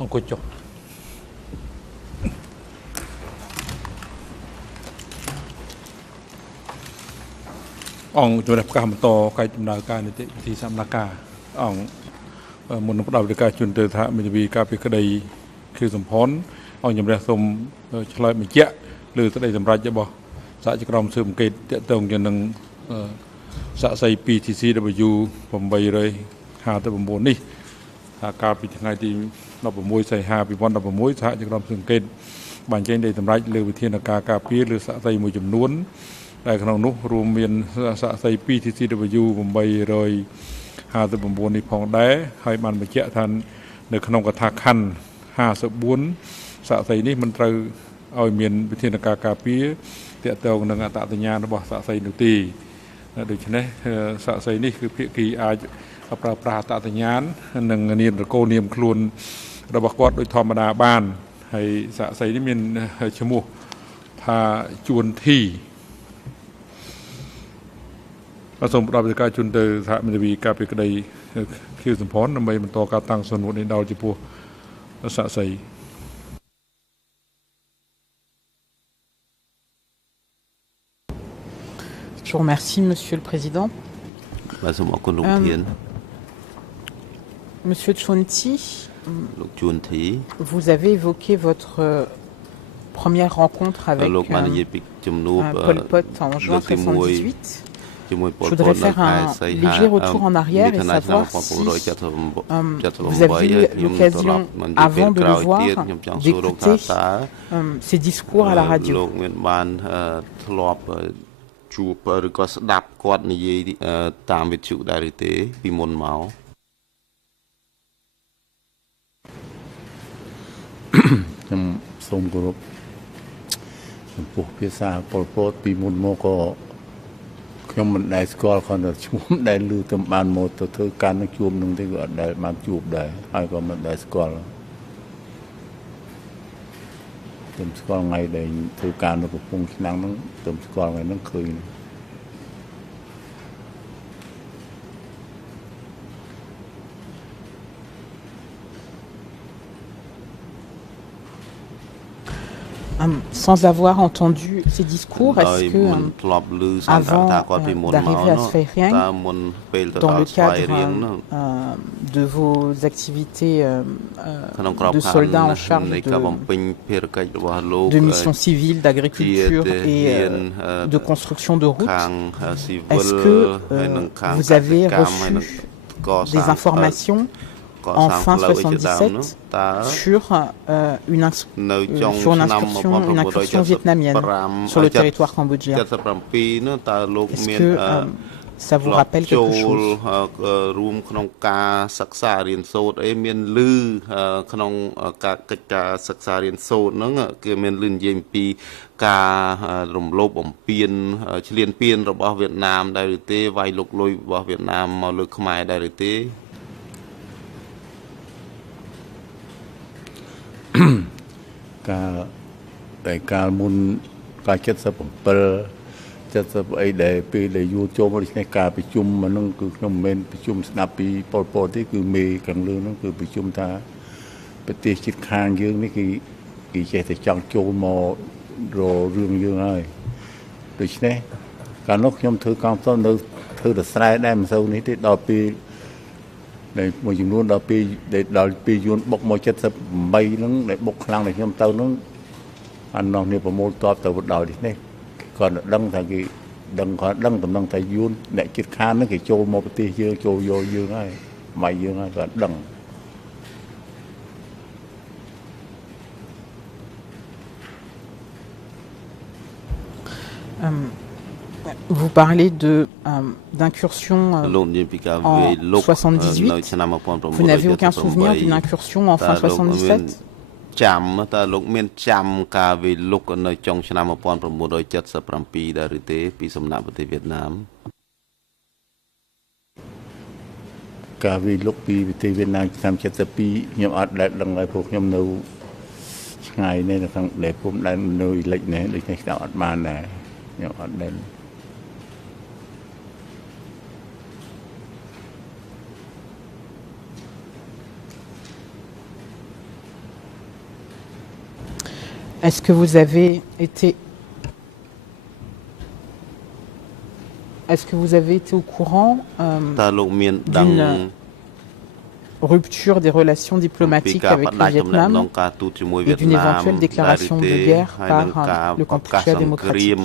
អង្គុយចុះអង្គជំរាបប្រកាសបន្តកិច្ចដំណើរការនីតិវិធីសម្ដែងការអង្គមុននឹងផ្ដល់វិធានការជូនទៅថាមេធាវីការពីក្តីគឺសម្ផនអង្គជំរាបសូមឆ្លើយបញ្ជាក់លើក្តីសម្រេចរបស់សហជីវកម្មស៊ើបអង្កេតតាក់ទងទៅនឹងសាក់សី PTCW 859នេះថាកាលពីថ្ងៃទី16សីហា2016សហជីវកម្មស៊ើបអង្កេតបានចេញដីសម្រេចលើវិធានការការពារលើសាក់សីមួយចំនួនដែលក្នុងនោះរួមមានសាក់សី PTCW 859នេះផងដែរហើយបានបញ្ជាក់ថានៅក្នុងកថាខណ្ឌ54សាក់សីនេះមិនត្រូវឲ្យមានវិធានការការពារតាក់ទងនឹងអត្តសញ្ញាណរបស់សាក់សីនោះទេដូច្នេះសាក់សីនេះគឺភាគីអាចប្រើប្រាស់អត្តសញ្ញាណនិងនាមនគរនាមខ្លួនរបស់គាត់ដោយធម្មតាបានហើយសាក់សីនេះមានឈ្មោះថាជួនធីសូមផ្ដល់វិធានការជូនទៅសហមេធាវីការពីក្តីខៀវសំផនដើម្បីបន្តការតាំងសំណួរនេះដល់ចំពោះសាក់សីJe vous remercie, Monsieur le Président. Monsieur Chonti, vous avez évoqué votre première rencontre avec Pol Pot en juin 1978. Je voudrais faire un léger retour en arrière et savoir si vous aviez eu l'occasion, avant de le voir, d'écouter ses discours à la radio. ជួបឬក៏ស្ដាប់គាត់និយាយតាមវិទ្យុដែរឬទេពីមុនមកខ្ញុំសូមគោរពចំពោះភាសាប៉ុលពតពីមុនមកក៏ខ្ញុំមិនដែលស្គាល់គាត់តែឈ្មោះមិនដែលឮទៅបានមកទៅធ្វើការនឹងជួបនឹងទេក៏អត់ដែលបានជួបដែរហើយក៏មិនដែលស្គាល់ខ្ញុំស្គាល់ថ្ងៃដែលធ្វើការនៅកំពង់ឆ្នាំងហ្នឹងខ្ញុំស្គាល់ថ្ងៃហ្នឹងឃើញSans avoir entendu ces discours, est-ce que avant d'arriver à Sphérien, dans le cadre de vos activités de soldats en charge de missions civiles, d'agriculture et de construction de routes, est-ce que vous avez reçu des informations en fin 77 sur une incursion vietnamienne sur le territoire cambodgien. Est-ce que ça vous rappelle quelque chose? រួមក្នុងការសិក្សារៀនសូត្រអីមានលឺក្នុងការកិច្ចការសិក្សារៀនសូត្រហ្នឹងគឺមានលឺនិយាយអំពីការរំលោភបំពានឈ្លានពានរបស់វៀតណាមដែរឬទេវាយលុកលុយរបស់វៀតណាមមកលើខ្មែរដែរឬទេការមុនការ77អីដែលពេលដែលយួរចូលមកនេះការប្រជុំហ្នឹងគឺខ្ញុំមិនមែនប្រជុំស្ដាប់ពីប៉ុលពតទេគឺមេខាងលើហ្នឹងគឺប្រជុំថាប្រទេសជិតខាងយើងនេះគេចេះតែចង់ចូលមកររឿងយើងហើយដូច្នេះកាលនោះខ្ញុំធ្វើកងផ្ទាល់នៅធ្វើតែស្រែដែរមិនសូវនេះទេដល់ពេលដែលមួយចំនួនដល់ពេលយួនបុកមក78ហ្នឹងដែលបុកខ្លាំងដែលខ្ញុំទៅហ្នឹងអានោះនេះប្រមូលតបទៅដល់នេះគាត់ដឹងថាគេដឹងគាត់ដឹងតំណងថាយួនអ្នកជិតខាងហ្នឹងគេចូលមកប្រទេសយើងចូលយកយើងហើយមកយើងហើយគាត់ដឹង Vous parlez d'incursion en 78. Vous n'avez aucun souvenir d'une incursion en fin 77? ចាំតើលោកមានចាំការវិលុកនៅចុងឆ្នាំ1977ដែរឬទេពីសំណាក់ប្រទេសវៀតណាមការវិលុកពីប្រទេសវៀតណាមឆ្នាំ72ខ្ញុំអត់ដែលដឹងហើយព្រោះខ្ញុំនៅឆ្ងាយនេះនៅខាងដែលពុំដែលនៅលិចនេះដូចនេះខ្ញុំអត់បានដែរខ្ញុំអត់ដែល À Est-ce que vous avez été au courant d'une rupture des relations diplomatiques avec le Vietnam et d'une éventuelle déclaration de guerre par le Kampuchea démocratique?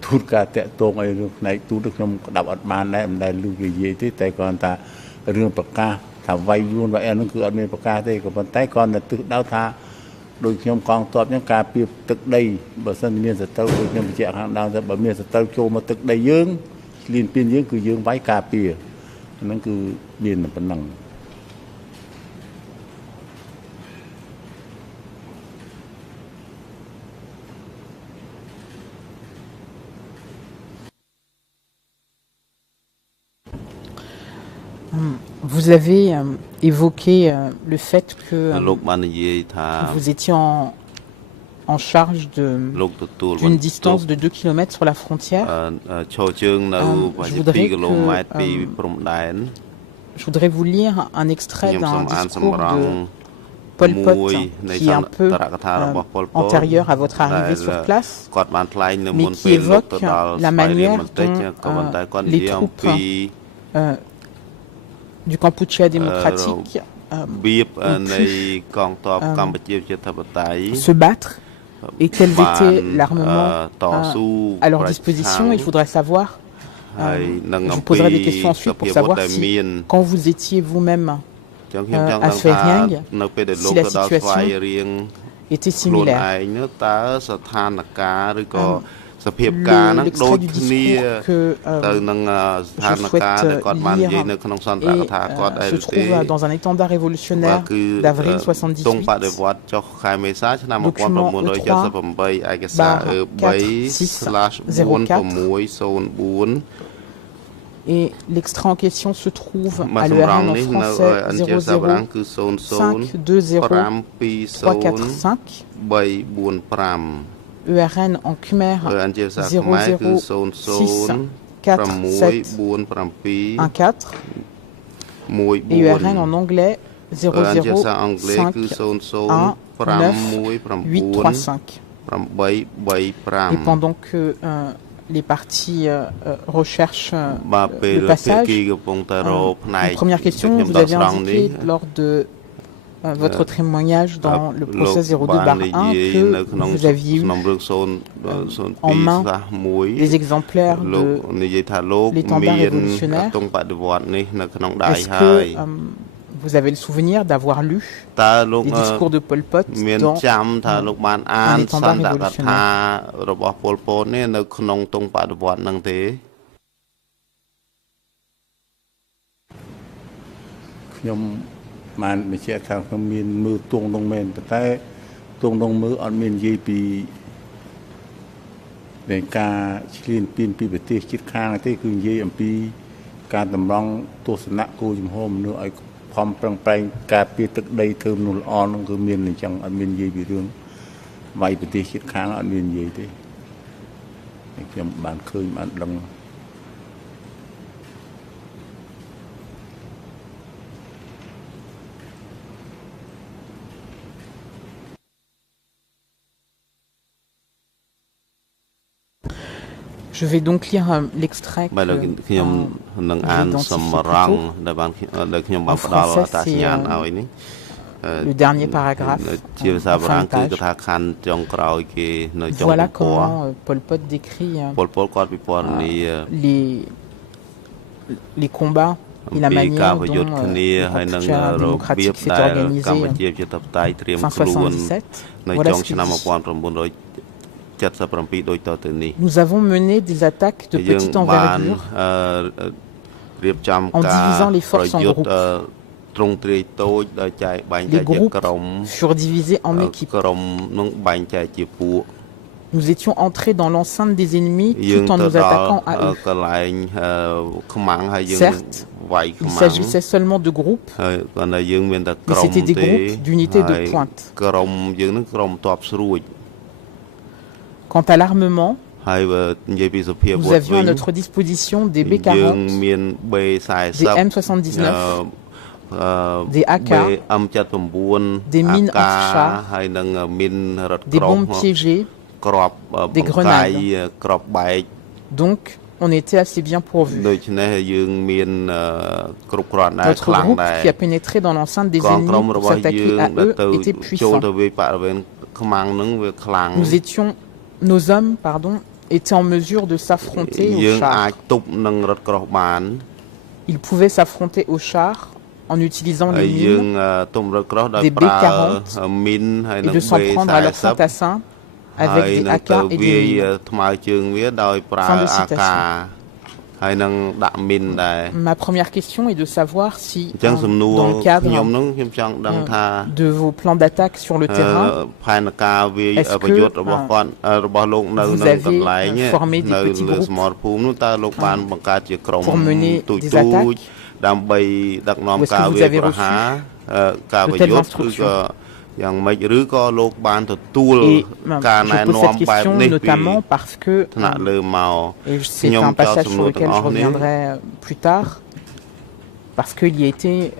Tout cas, tout le monde d'abord man là lu cái gì thế tại còn ta riêng bậc ca ta vay luôn và em nó cứ ở bên bậc ca thế còn bên tay còn là tự đau tha đôi khi con tọp những ca piệp tức đây bờ sân miền sạt tàu đôi khi chạy hàng đào ra bờ miền sạt tàu châu mà tức đây dương liên biên dương cứ dương váy ca pìa nó cứ biên là phần năng. Vous avez évoqué le fait que vous étiez en charge d'une distance de 2 km sur la frontière. Je voudrais vous lire un extrait d'un discours de Pol Pot qui est un peu antérieur à votre arrivée sur place, mais qui évoque la manière dont les troupes du Kampuchea démocratique ont pu se battre et quel était l'armement à leur disposition. Et je voudrais savoir, je vous poserai des questions ensuite pour savoir si, quand vous étiez vous-même à Svay Rieng, si la situation était similaire. L'extrait du discours que je souhaite lire se trouve dans un étendard révolutionnaire d'avril 78, document E3/4604. Et l'extrait en question se trouve à l'ERN en français 005203445. ERN en khmer 0064714 et ERN en anglais 005199835. Et pendant que les partis recherchent le passage, une première question, vous avez indiqué lors de votre témoignage dans le procès 02/1 que vous aviez eu en main des exemplaires de l'étendard révolutionnaire. Est-ce que vous avez le souvenir d'avoir lu les discours de Pol Pot dans un étendard révolutionnaire? Man mới chạy thang không miền mưa tuông đông men, tại tuông đông mưa ăn miền dây pi để ca liên pin pi bể tiết chiết khang thế cứ dây âm pi ca tầm rong tu sanh cô chim hôm nữa ai phom prang prang ca pi tức đây thơm nụ on cứ miền này chẳng ăn miền dây bị thương vay bể tiết chiết khang ăn miền dây thế chim bàn khơi bàn đông. Je vais donc lire l'extrait que j'ai identifié en français, c'est le dernier paragraphe, en fin de page. Voilà comment Pol Pot décrit les combats et la manière dont le Kampuchea démocratique s'est organisé fin 77. Voilà ce qu'il dit. Nous avons mené des attaques de petite envergure en divisant les forces en groupes. Les groupes furent divisés en équipes. Nous étions entrés dans l'enceinte des ennemis tout en nous attaquant à eux. Certes, il s'agissait seulement de groupes, mais c'était des groupes d'unités de pointe. Quant à l'armement, Nous avions à notre disposition des B-40, des M79, des AK, des mines anti-chars, des bombes piégées, des grenades. Donc, on était assez bien pourvus. Notre groupe qui a pénétré dans l'enceinte des ennemis pour s'attaquer à eux était puissant. Nos hommes, étaient en mesure de s'affronter aux chars. Ils pouvaient s'affronter aux chars en utilisant les mines, des B-40 et de s'en prendre à leur fantassin avec des AK et des mines. Fin de citation. Ma première question est de savoir si, dans le cadre de vos plans d'attaque sur le terrain, est-ce que vous avez formé des petits groupes pour mener des attaques, ou est-ce que vous avez reçu de telles instructions? Et je pose cette question notamment parce que, et c'est un passage sur lequel je reviendrai plus tard, parce qu'il y a été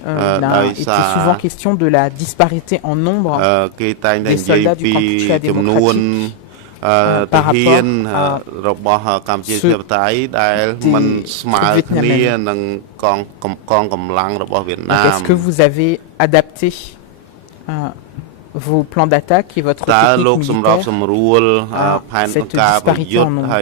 souvent question de la disparité en nombre des soldats du Kampuchea démocratique par rapport à ceux des vietnamiens. Donc, est-ce que vous avez adapté vos plans d'attaque et votre technique militaire à cette disparité en nombre?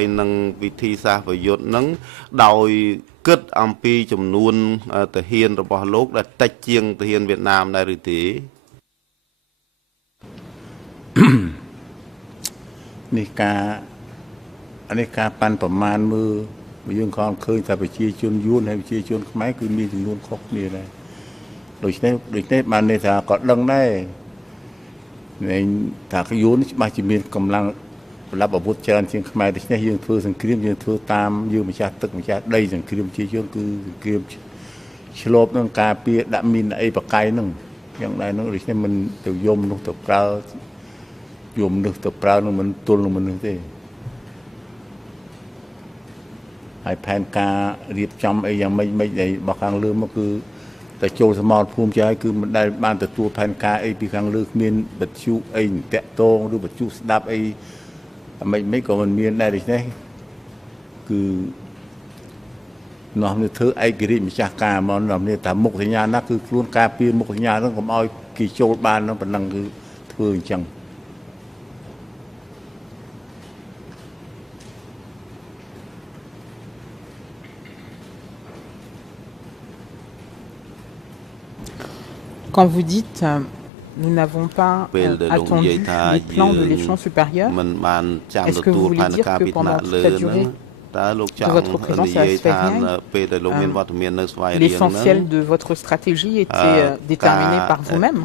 แต่โจสมอลภูมิใจคือมันได้บ้านแต่ตัวแผนการไอ้ปีครั้งเลือกเมียนบัดชูไอ้แตะโตหรือบัดชูสดับไอ้ไม่ก็มันเมียนได้ดิเนี่ยคือน้องเนี่ยเธอไอ้กิริมิชาการมันน้องเนี่ยแต่มุกสัญญาณนั่นคือล้วนการปีนมุกสัญญาณนั่นผมเอากี่โจบ้านนั่นเป็นนั่งคือเธอจังQuand vous dites nous n'avons pas attendu les plans de l'échelon supérieur, est-ce que vous voulez dire que pendant toute la durée de votre présence à Svay Rieng, l'essentiel de votre stratégie était déterminé par vous-même?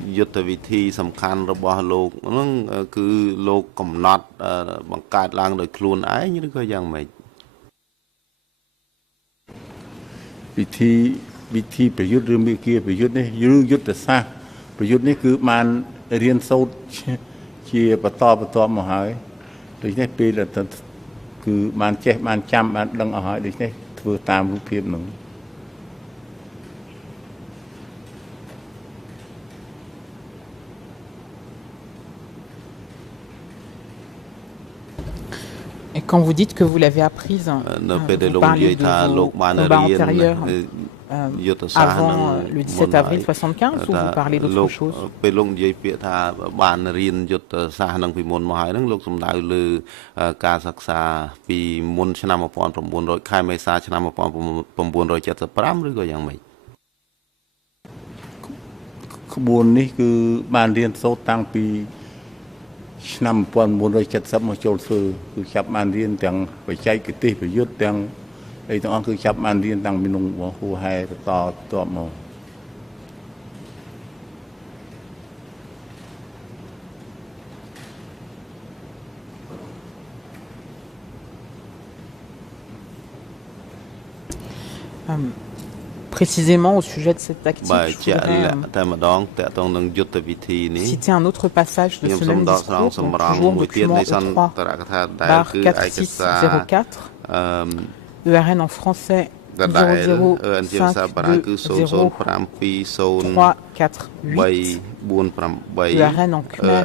วิธีประยุทธ์หรือมีเกียร์ประยุทธ์นี่ยุทธศาสตร์ประยุทธ์นี่คือมันเรียนสูตรเชียร์ประตอมาหายโดยนี่ปีละคือมันเจ๊มันจำมันดังเอาหายโดยนี่ถือตามรูปเพียบหนึ่ง Et quand vous dites que vous l'avez apprise, vous parlez de vos combats antérieurs avant le 17 avril 75 ou vous parlez d'autre chose? năm 1970មកចូលធ្វើគឺចាប់បានរៀនទាំងបច្ចេកទេសប្រយុទ្ធទាំងអីទាំងអស់គឺចាប់បានរៀនតាំងពីក្នុងហួហែបន្តតបមក Précisément au sujet de cette tactique, je voudrais citer un autre passage de ce même discours, toujours document E3/4604, ERN en français 00520348, ERN en khmer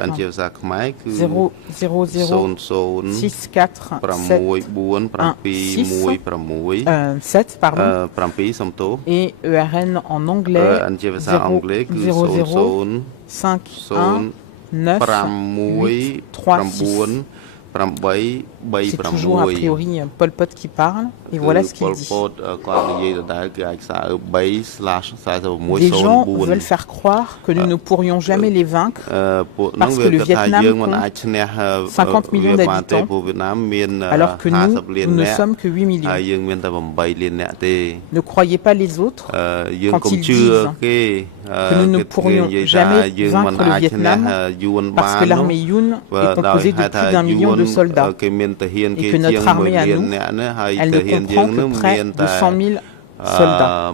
00064716 et ERN en anglais 00519836. C'est toujours a priori Pol Pot qui parle, et voilà ce qu'il dit. Les gens veulent faire croire que nous ne pourrions jamais les vaincre parce que le Vietnam compte 50 millions d'habitants, alors que nous ne sommes que 8 millions. Ne croyez pas les autres quand ils disent que nous ne pourrions jamais vaincre le Vietnam parce que l'armée Yoon est composée de plus d'1 million de soldats et que notre armée à nous, elle ne comprend que près de 100 000 soldats.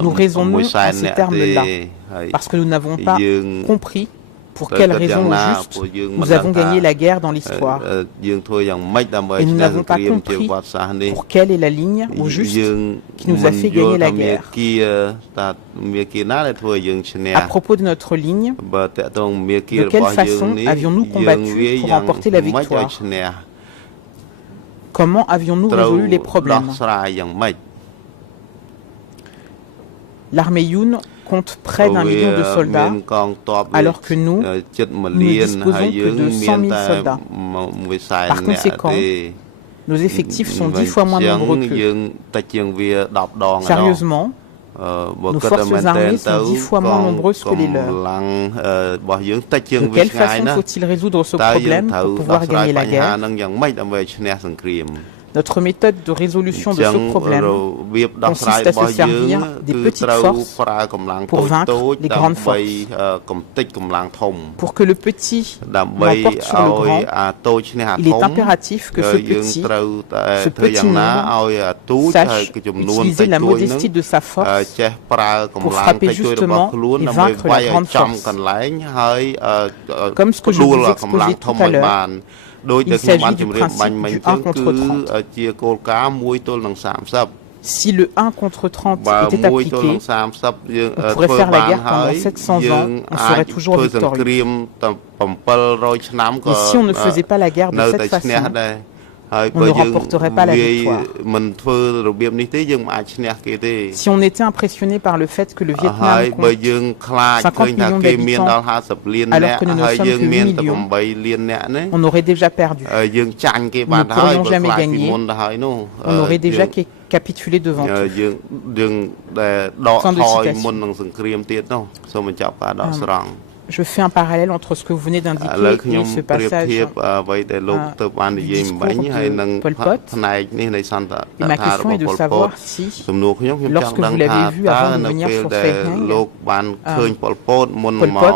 Nous raisonnons en ces termes-là parce que nous n'avons pas compris pour quelles raisons au juste nous avons gagné la guerre dans l'histoire. Et nous n'avons pas compris pour quelle est la ligne au juste qui nous a fait gagner la guerre. À propos de notre ligne, de quelle façon avions-nous combattu pour remporter la victoire? Comment avions-nous résolu les problèmes? L'armée Yoon compte près d'1 million de soldats, alors que nous ne disposons que de 100 000 soldats. Par conséquent, nos effectifs sont 10 fois moins nombreux qu'eux. Sérieusement, nos forces armées sont 10 fois moins nombreuses que les leurs. De quelle façon faut-il résoudre ce problème pour pouvoir gagner la guerre? Notre méthode de résolution de ce problème consiste à se servir des petites forces pour vaincre les grandes forces. Pour que le petit l'emporte sur le grand, il est impératif que ce petit nombre sache utiliser la modestie de sa force pour frapper justement et vaincre la grande force. Comme ce que je vous exposais tout à l'heure, il s'agit du principe du 1 contre 30. Si le 1 contre 30 était appliqué, on pourrait faire la guerre pendant 700 ans, on serait toujours victorieux. Et si on ne faisait pas la guerre de cette façon, on ne remporterait pas la victoire. Si on était impressionné par le fait que le Vietnam compte 50 millions d'habitants, alors que nous ne sommes que 8 millions, on aurait déjà perdu. Nous ne pourrions jamais gagner. On aurait déjà capitulé devant eux. Fin de citation. Je fais un parallèle entre ce que vous venez d'indiquer et ce passage du discours de Pol Pot. Et ma question est de savoir si, lorsque vous l'avez vu avant de venir sur Saigon, Pol Pot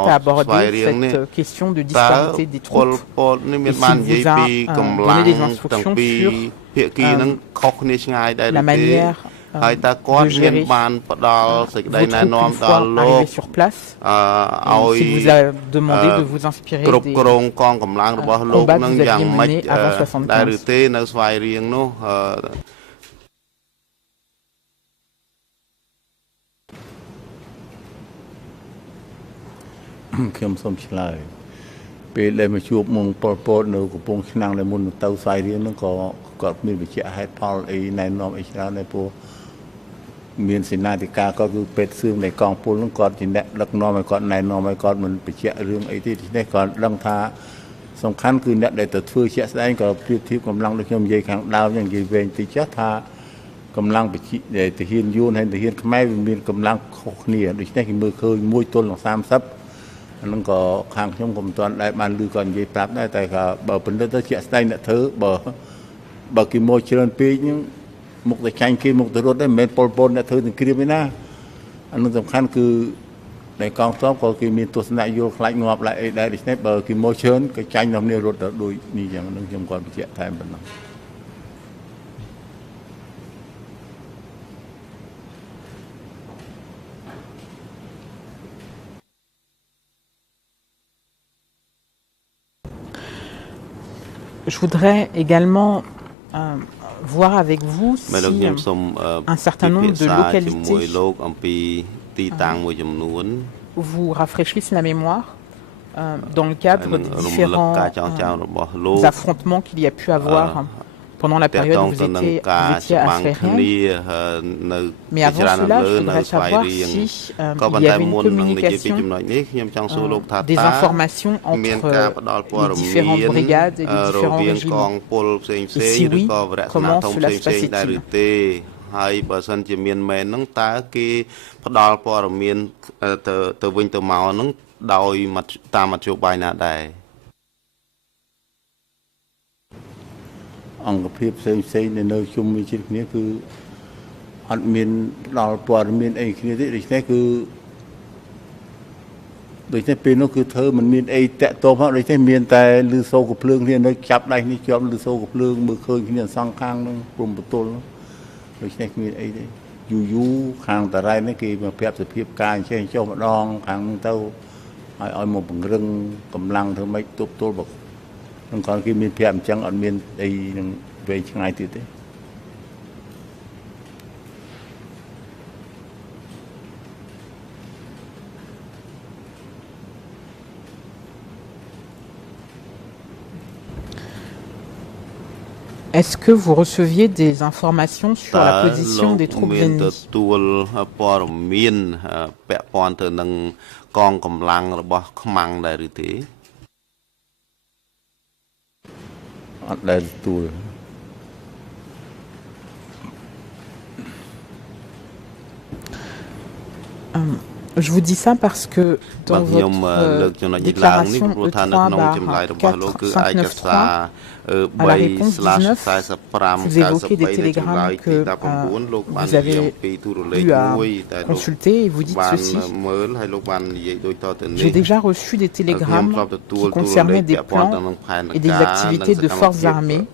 a abordé cette question de disparité des troupes et s'il vous a donné des instructions sur la manière de gérer vos troupes une fois arrivés sur place, et s'il vous a demandé de vous inspirer des combats que vous aviez menés avant 1975.ពេលដែលមកជួបមុងប៉ុលពតនៅកំពង់ឆ្នាំងដែលមុនទៅស្វាយរៀងហ្នឹងក៏គាត់មានវិជ្ជាហេតុផលអីណែនាំអីច្រើនដែរព្រោះមានសេនាធិការគាត់គឺពេទ្យសឿងនៃកងពលហ្នឹងគាត់ជាអ្នកដឹកនាំឲ្យគាត់ណែនាំឲ្យគាត់មិនបញ្ជាក់រឿងអីទេដូច្នេះគាត់ដឹងថាសំខាន់គឺអ្នកដែលទៅធ្វើជាក់ស្ដែងក៏ប្រៀបធៀបកម្លាំងដូចខ្ញុំនិយាយខាងដើមយ៉ាងនិយាយវែងតិចថាកម្លាំងវិជ្ជាដែលទាហានយួនហើយទាហានខ្មែរវាមានកម្លាំងខុសគ្នាដូច្នេះគេមើលឃើញ1ទល់នឹង30អានឹងក៏ខាងខ្ញុំក៏មិនទាន់ដែរបានឮគាត់និយាយប្រាប់ដែរតែក៏បើពិនិត្យទៅជាក់ស្ដែងអ្នកធ្វើបើគេមកច្រើនពេកហ្នឹងមុខតែចាញ់គេមុខទៅរត់ដែរមិនមែនប៉ុលពតអ្នកធ្វើទាំងគ្រាមទេណាអានឹងសំខាន់គឺដែលកងទ័ពក៏គេមានទស្សនៈយល់ខ្លាចងាប់lạiអីដែរដូច្នេះបើគេមកច្រើនក៏ចាញ់ដល់គ្នារត់ទៅដូចនេះយ៉ាងហ្នឹងខ្ញុំគាត់បញ្ជាក់ថែមប៉ុណ្ណឹង Je voudrais également voir avec vous si un certain nombre de localités vous rafraîchissent la mémoire dans le cadre des différents affrontements qu'il y a pu avoir pendant la période où vous étiez à Sphérien. Mais avant cela, je voudrais savoir si il y avait une communication, des informations entre les différentes brigades et les différents régiments. Et si oui, comment cela se passait-il? ហើយបើសិនជាមានមែនហ្នឹងតើគេផ្ដល់ព័ត៌មានទៅវិញទៅមកហ្នឹងដោយតាមមធ្យោបាយណាដែរអង្គភាពផ្សេងៗនៅជុំវិញគ្នាគឺអត់មានផ្ដល់ព័ត៌មានអីគ្នាទេដូច្នេះគឺដូច្នេះពេលនោះគឺធ្វើមិនមានអីតាក់ទងផងដូច្នេះមានតែលឺសូរកំភ្លើងគ្នានៅចាប់ដៃនេះជាប់លឺសូរកំភ្លើងមើលឃើញគ្នាសងខាងហ្នឹងព្រំបន្ទល់ដូច្នេះគ្មានអីទេយូរខាងតារ៉ៃនេះគេមកប្រាប់សភាពការអញ្ចឹងចុះម្ដងខាងទៅឲ្យមកបង្រឹងកម្លាំងធ្វើម៉េចទប់ទល់បើនឹងគាត់គេមានប្រាប់អញ្ចឹងអត់មានអីនឹងវែងឆ្ងាយទៀតទេ Est-ce que vous receviez des informations sur la position des troupes ennemies? Je vous dis ça parce que dans votre déclaration E3/459.3 à la réponse 19, vous évoquez des télégrammes que vous avez eu à consulter et vous dites ceci. J'ai déjà reçu des télégrammes qui concernaient des plans et des activités de forces armées,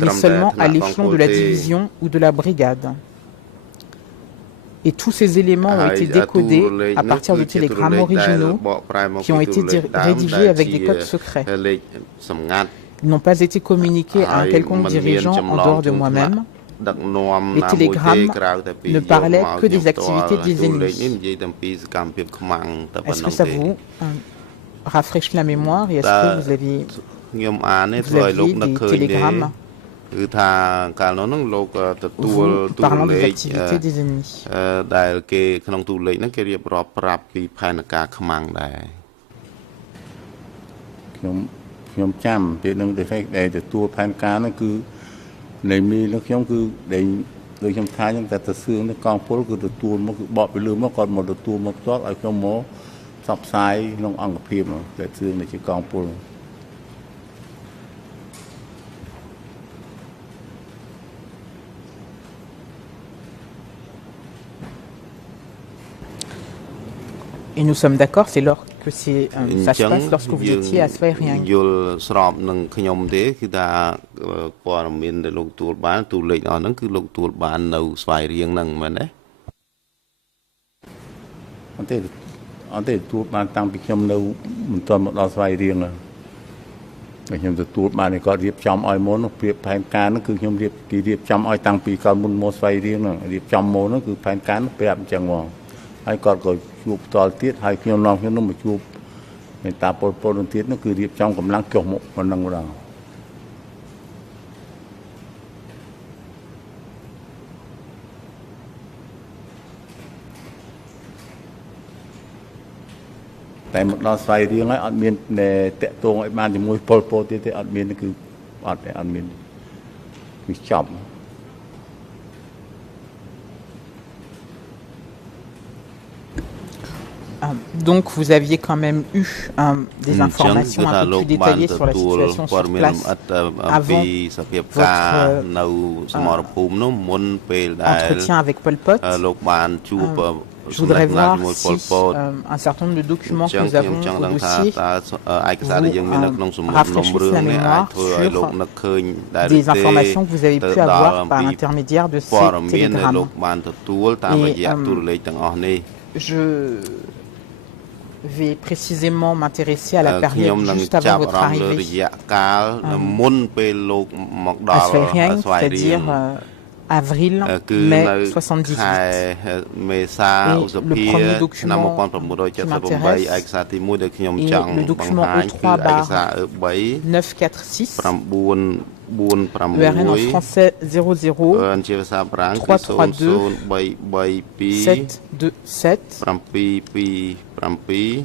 mais seulement à l'échelon de la division ou de la brigade. Et tous ces éléments ont été décodés à partir de télégrammes originaux qui ont été rédigés avec des codes secrets. Ils n'ont pas été communiqués à un quelconque dirigeant en dehors de moi-même. Les télégrammes ne parlaient que des activités des ennemis. Est-ce que ça vous rafraîchit la mémoire et est-ce que vous aviez des télégrammes parlant des activités des ennemis. Et nous sommes d'accord, c'est lors que ça se passe lorsque vous étiez à Sphérien. Donc vous aviez quand même eu des informations un peu plus détaillées sur la situation sur place avant votre entretien avec Pol Pot. Je voudrais voir si un certain nombre de documents que nous avons au dossier vous rafraîchissent la mémoire sur des informations que vous avez pu avoir par l'intermédiaire de ces télégrammes. Et vais précisément m'intéresser à la période juste avant votre arrivée à Sveirien, c'est-à-dire avril, mai 78. Et le premier document qui m'intéresse est le document E3/946, ERN en français 00 332 727,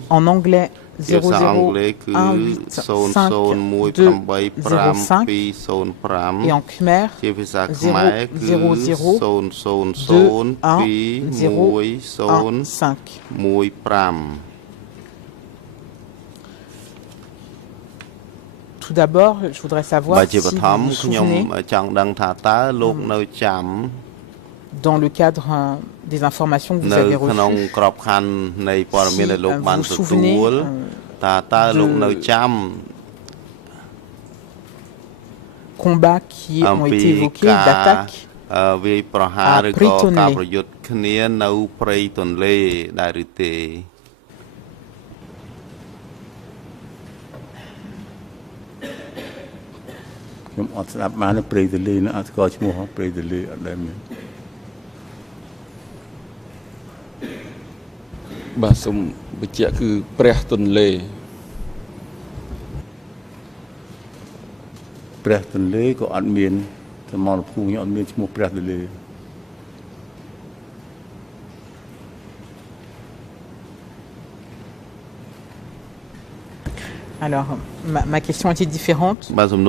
en anglais 00185205 et en khmer 000211015. Tout d'abord, je voudrais savoir si vous vous souvenez, dans le cadre des informations que vous avez reçues, si vous vous souvenez combats qui ont été évoqués, d'attaques à Preytonlé. Alors, ma question était différente. Je ne vous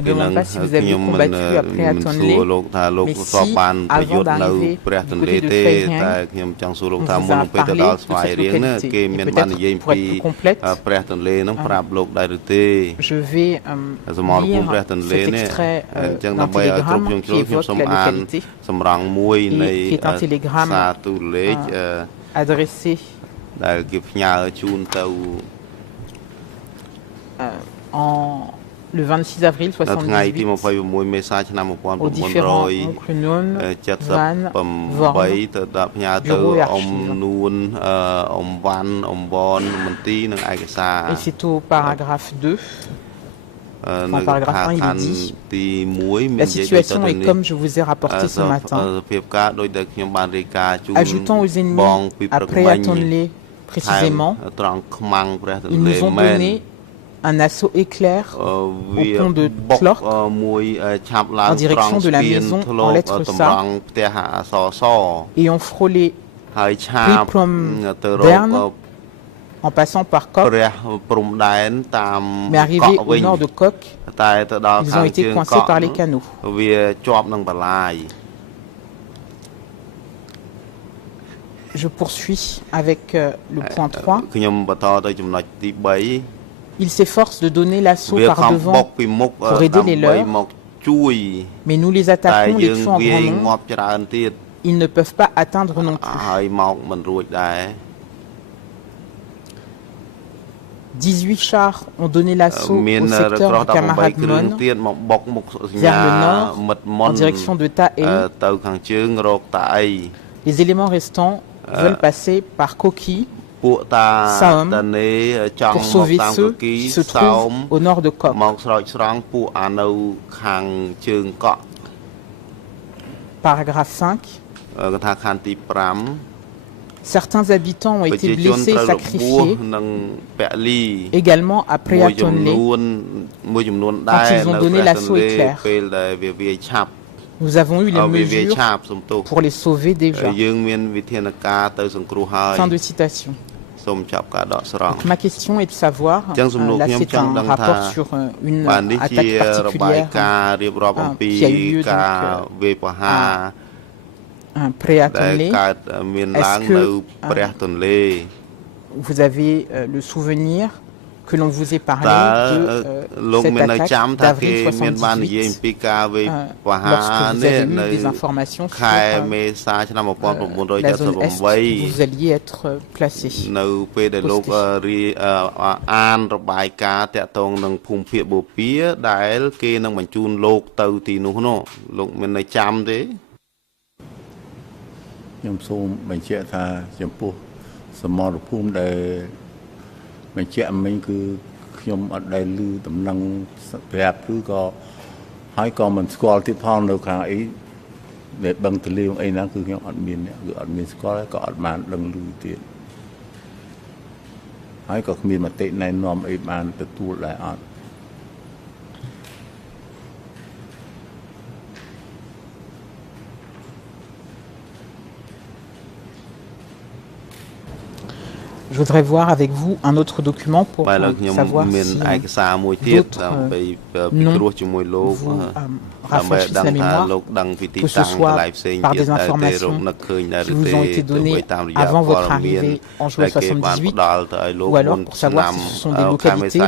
demande pas si vous aviez combattu après à Tonlé, mais si, avant d'arriver du côté de Sveirien, on vous a parlé de cette localité. Et peut-être, pour être plus complète, je vais lire cet extrait d'un télégramme qui évoque la localité, et qui est un télégramme adressé le 26 avril 1978 aux différents oncles Nun, Van, Vorn, Bureau et archives. Et c'est au paragraphe 2. En paragraphe 1, il est dit: la situation est comme je vous ai rapporté ce matin. Ajoutant aux ennemis après à Tonlé précisément, ils nous ont donné un assaut éclair au pont de Tlok en direction de la maison en lettres SA et ont frôlé Priprom Bern en passant par Kok, mais arrivés au nord de Kok, ils ont été coincés par les canaux. Je poursuis avec le point 3. Ils s'efforcent de donner l'assaut par devant pour aider les leurs, mais nous les attaquons, les tuons en grand nombre. Ils ne peuvent pas atteindre non plus. 18 chars ont donné l'assaut au secteur du camarade Mon vers le nord en direction de Tae. Les éléments restants veulent passer par Koki, Saom, pour sauver ceux qui se trouvent au nord de Kok. Paragraphe 5. Certains habitants ont été blessés et sacrifiés, également après à Tonlé, quand ils ont donné l'assaut éclair. Nous avons eu les mesures pour les sauver déjà. Fin de citation. Donc, ma question est de savoir, là c'est un rapport sur une attaque particulière qui a eu lieu à près à Tonlé. Est-ce que vous avez le souvenir que l'on vous ait parlé de cette attaque d'avril 78 lorsque vous avez eu des informations sur la zone Est où vous alliez être placé, posté. ខ្ញុំសូមបញ្ជាក់ថាចំពោះសមរភូមិដែល បញ្ជាក់មិញគឺខ្ញុំអត់ដែលឮដំណឹងប្រាប់ឬក៏ហើយក៏មិនស្គាល់ទៀតផងនៅខាងអីដែលបឹងទលាយអីណាគឺខ្ញុំអត់មានគឺអត់មានស្គាល់ហើយក៏អត់បានដឹងឮទៀតហើយក៏គ្មានមតិណែនាំអីបានទទួលដែរអត់ Je voudrais voir avec vous un autre document pour savoir si d'autres noms vous rafraîchissent la mémoire, que ce soit par des informations qui vous ont été données avant votre arrivée en juillet 78, ou alors pour savoir si ce sont des localités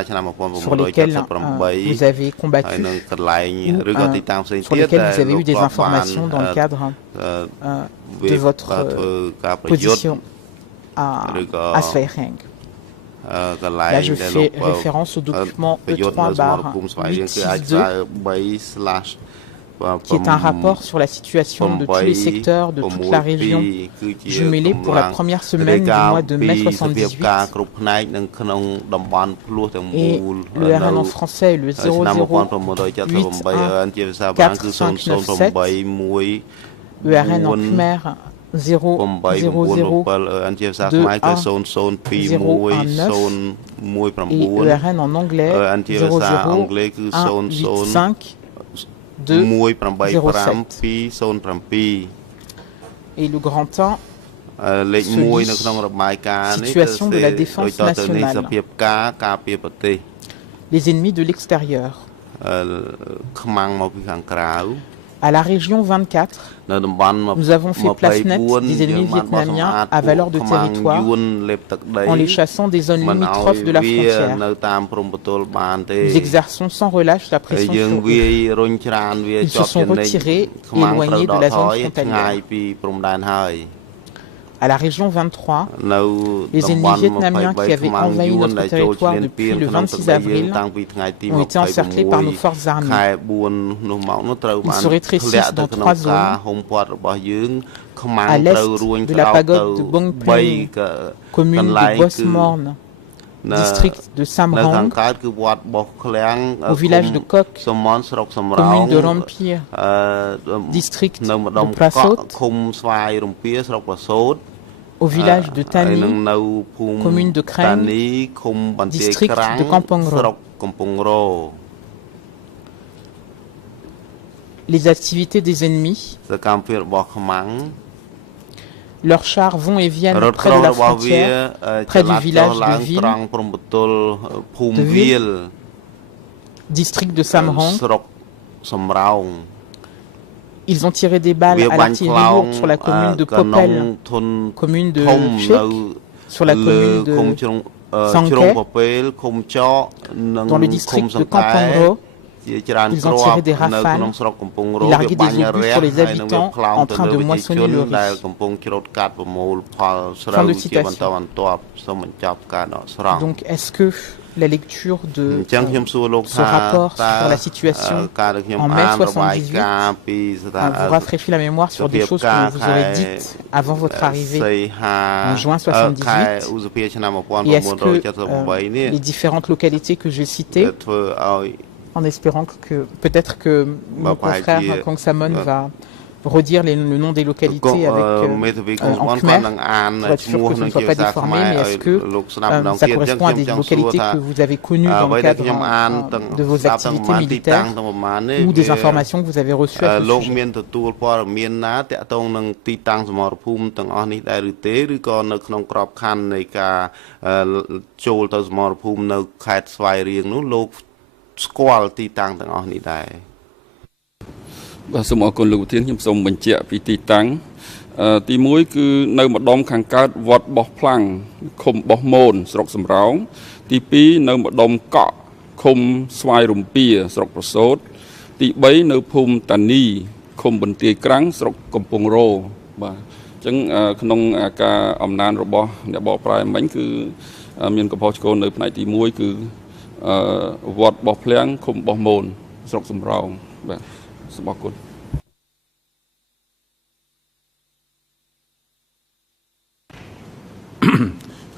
sur lesquelles vous avez combattu, ou sur lesquelles vous avez eu des informations dans le cadre de votre position à Sveiheng. Là, je fais référence au document E3/862, qui est un rapport sur la situation de tous les secteurs de toute la région jumelée pour la première semaine du mois de mai 78. Et le RN en français est le 0081497, le RN en khmer 00021 et ERN en anglais 00185 207. Et le grand 1 situation de la défense nationale. Les ennemis de l'extérieur. À la région 24, nous avons fait place nette des ennemis vietnamiens à valeur de territoire en les chassant des zones limitrophes de la frontière. Nous exerçons sans relâche la pression sur eux. Ils se sont retirés, éloignés de la zone frontalière. À la région 23, les ennemis vietnamiens qui avaient envahi notre territoire depuis le 26 avril ont été encerclés par nos forces armées. Ils se rétrécissent dans 3 zones, à l'est de la pagode de Bong Pring, commune de Bosmorn, district de Samrang, au village de Kok, commune de Rompir, district de Prasot, au village de Tani, commune de Kreng, district de Kampongro. Les activités des ennemis. Leurs chars vont et viennent près de la frontière, près du village de Ville, district de Samrang. Ils ont tiré des balles à l'artillerie lourde sur la commune de Popel, commune de Chek, sur la commune de Sangke, dans le district de Kampongro. Ils ont tiré des rafales et largué des obus sur les habitants en train de moissonner le riz. Fin de citation. Donc, est-ce que la lecture de ce rapport sur la situation en mai 78 vous rafraîchit la mémoire sur des choses que vous aurez dites avant votre arrivée en juin 78? Et est-ce que les différentes localités que j'ai citées, en espérant que peut-être que mon confrère Kong Samon va redire le nom des localités avec, en khmer, pour être sûr que ce ne soit pas déformé, mais est-ce que ça correspond à des localités que vous avez connues dans le cadre de vos activités militaires ou des informations que vous avez reçues à ce sujet? បាទសូមអរគុណលោកប្រធានខ្ញុំសូមបញ្ជាក់ពីទីតាំងទី1គឺនៅម្ដុំខាងកើតវត្តបោះផ្លាំងឃុំបោះមូនស្រុកសំរោងទី2នៅម្ដុំកក់ឃុំស្វាយរំពៀស្រុកប្រសូតទី3នៅភូមិតានីឃុំបន្ទាយក្រាំងស្រុកកំពង់រោបាទអញ្ចឹងក្នុងការអំណានរបស់អ្នកបកប្រែមិញគឺមានកំហុសឆ្គងនៅផ្នែកទី1គឺវត្តបោះផ្លាំងឃុំបោះមូនស្រុកសំរោងបាទសូមអរគុណ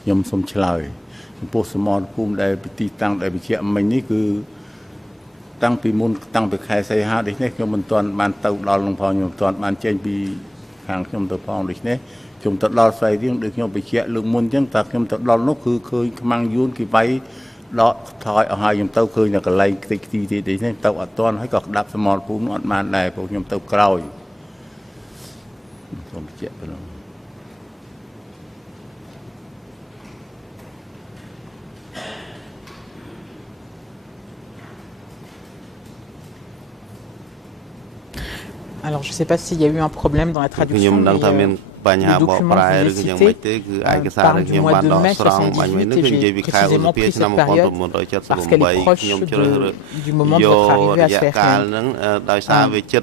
ខ្ញុំសូមឆ្លើយ ចំពោះសមរភូមិដែលទីតាំងដែលវិជ្ជាមិញនេះគឺតាំងពីមុនតាំងពីខែសីហាដូចនេះខ្ញុំមិនទាន់បានទៅដល់នឹងផងខ្ញុំមិនទាន់បានចេញពីខាងខ្ញុំទៅផងដូចនេះខ្ញុំទៅដល់ស្វ័យរៀងដូចខ្ញុំបញ្ជាក់លើកមុនអញ្ចឹងតែខ្ញុំទៅដល់នោះគឺឃើញខ្មាំងយួនគេវាយដកថយអស់ហើយខ្ញុំទៅឃើញនៅកន្លែងខ្ទេចខ្ទីទៀតនេះទៅអត់ទាន់ហើយក៏ក្តាប់សមរភូមិនោះអត់បានដែរព្រោះខ្ញុំទៅក្រោយសូមបញ្ជាក់ប៉ុណ្ណឹង Alors, je ne sais pas s'il y a eu un problème dans la traduction. Le document que vous avez cité parle du mois de mai 78 et j'ai précisément pris cette période parce qu'elle est proche du moment de votre arrivée à Sverige.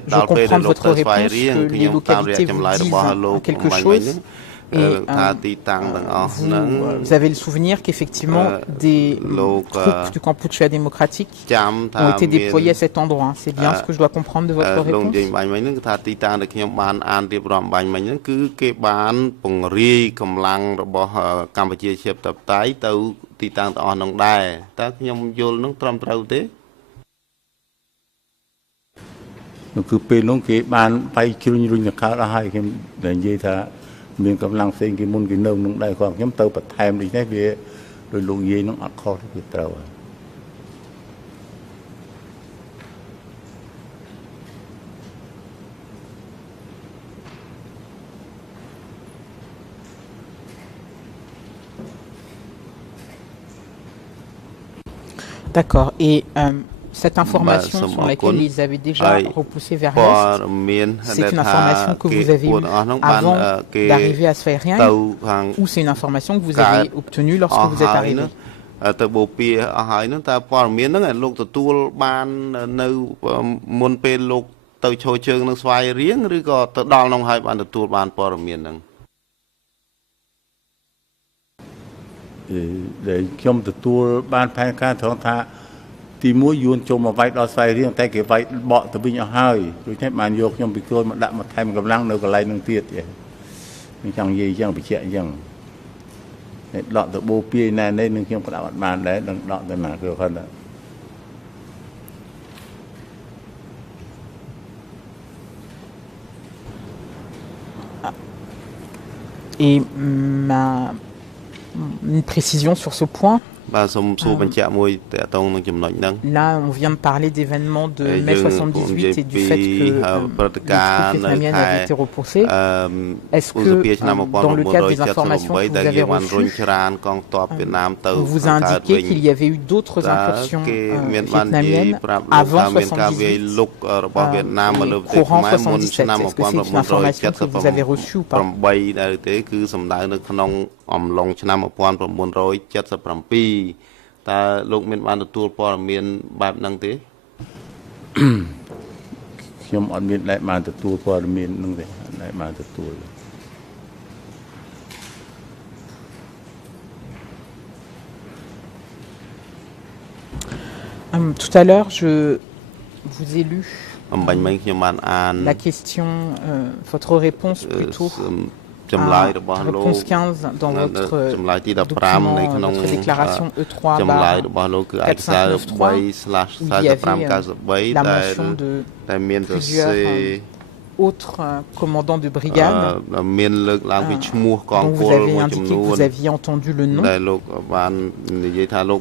Je comprends de votre réponse que les localités vous disent quelque chose. Et vous avez le souvenir qu'effectivement des troupes du Kampuchea démocratique ont été déployées à cet endroit. C'est bien ce que je dois comprendre de votre réponse. Mình cầm lăng xây cái môn cái nông nông đại khoảng nhóm tàu bật thèm đi thế vì rồi lũ gì nó ăn khó thì tàu D'accord. Et cette information sur laquelle ils avaient déjà repoussé vers l'Est, c'est une information que vous avez eue avant d'arriver à Sverige ou c'est une information que vous avez obtenue lorsque vous êtes arrivé? Để trong tour ban phai ca thong tha thì mỗi yuan trong mà vay đo xoay riêng tay cái vay bọ từ bên nhau hơi rồi thế mà vô trong bị tôi mà đạm mà thêm cầm lăng đâu có lấy năng tiệt vậy nhưng chẳng gì chẳng bị chuyện chẳng đọ từ bô pia này nên nhưng không có đạo bàn đấy đừng đọ từ nào được hơn đó. Et une précision sur ce point. Là, on vient de parler d'événements de mai 78 et du fait que les troupes vietnamiennes avaient été repoussées. Est-ce que, dans le cadre des informations que vous avez reçues, on vous a indiqué qu'il y avait eu d'autres incursions vietnamiennes avant 78, courant 77? Est-ce que c'est une information que vous avez reçue ou pas? Tout à l'heure, je vous ai lu la question, votre réponse plutôt. Réponse 15 dans votre document, votre déclaration E3/4593 où il y avait la mention de plusieurs autres commandants de brigade dont vous avez indiqué que vous aviez entendu le nom.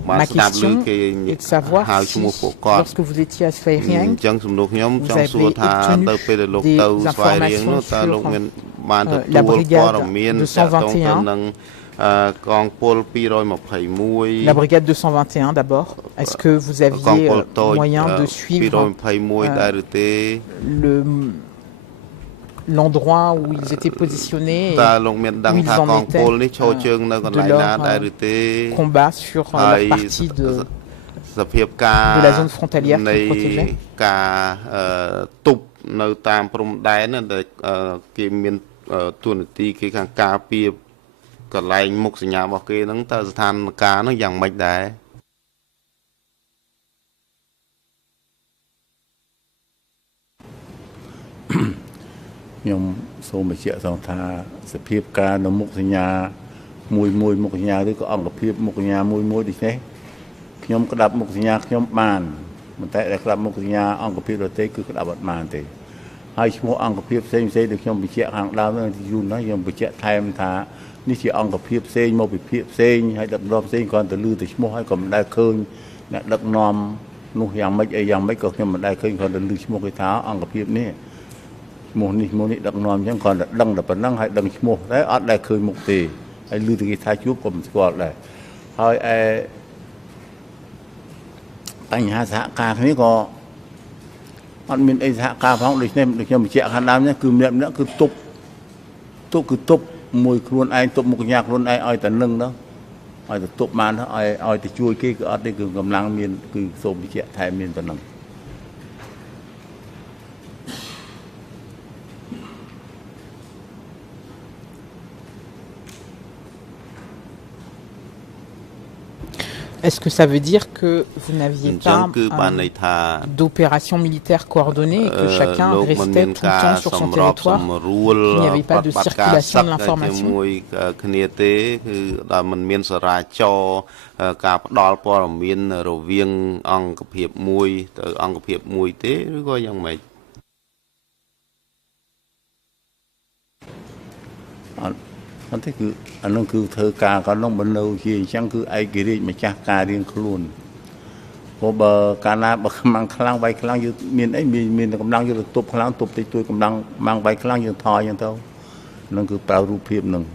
Ma question est de savoir si, lorsque vous étiez à Sverige, vous avez obtenu des informations sur la brigade 221. La brigade 221 d'abord. Est-ce que vous aviez moyen de suivre l'endroit où ils étaient positionnés et où ils en étaient de leur combat sur la partie de la zone frontalière qu'ils protégeaient? mùi một nhà thì có ông gặp hiệp một nhà mùi đi thế nhóm có đập một nhà nhóm bàn mình thấy là đập một nhà ông gặp hiệp rồi thế cứ đập bật màn thì hai số ông gặp hiệp xem được nhóm bị chẹt hàng đào nữa thì dùng nó nhóm bị chẹt thay mình thảนี่chỉ ông gặp hiệp xem một bị hiệp xem hay đập đom xem còn từ lư từ số hay cònได้khơi đập nòm nuôi yang mấy cọc nhưng màได้khơi còn từ lư số cái tháo ông gặp hiệp nè một này đập nòm chẳng còn đăng đập năng hay đăng số đấy ở đây khơi một tỷ hay lưu từ cái thái chúa của mình gọi là thôi anh hạ xã ca thế có anh mình ấy xã ca phóng được nên được cho mình chạy khăn đam nhé cứ niệm nữa cứ tục mùi luôn ai tục một nhạc luôn ai tận lưng đó ai tục màn đó ai thì chui cái ở đây cứ cầm lăng miền cứ xôm bị chạy thay miền tận lưng. Est-ce que ça veut dire que vous n'aviez pas d'opération militaire coordonnée et que chacun restait tout le temps sur son territoire, qu'il n'y avait pas de circulation de l'information? Anh thấy cứ anh nói cứ thơ ca có nông bên đâu gì chẳng cứ ai kỹ đi mà cha ca riêng luôn có bờ ca na bờ mang khlang bay khlang như miền ấy miền cầm năng như tục khlang tục thì tôi cầm năng mang bay khlang như thoi như thôi nó cứ bao rùi hiệp nừng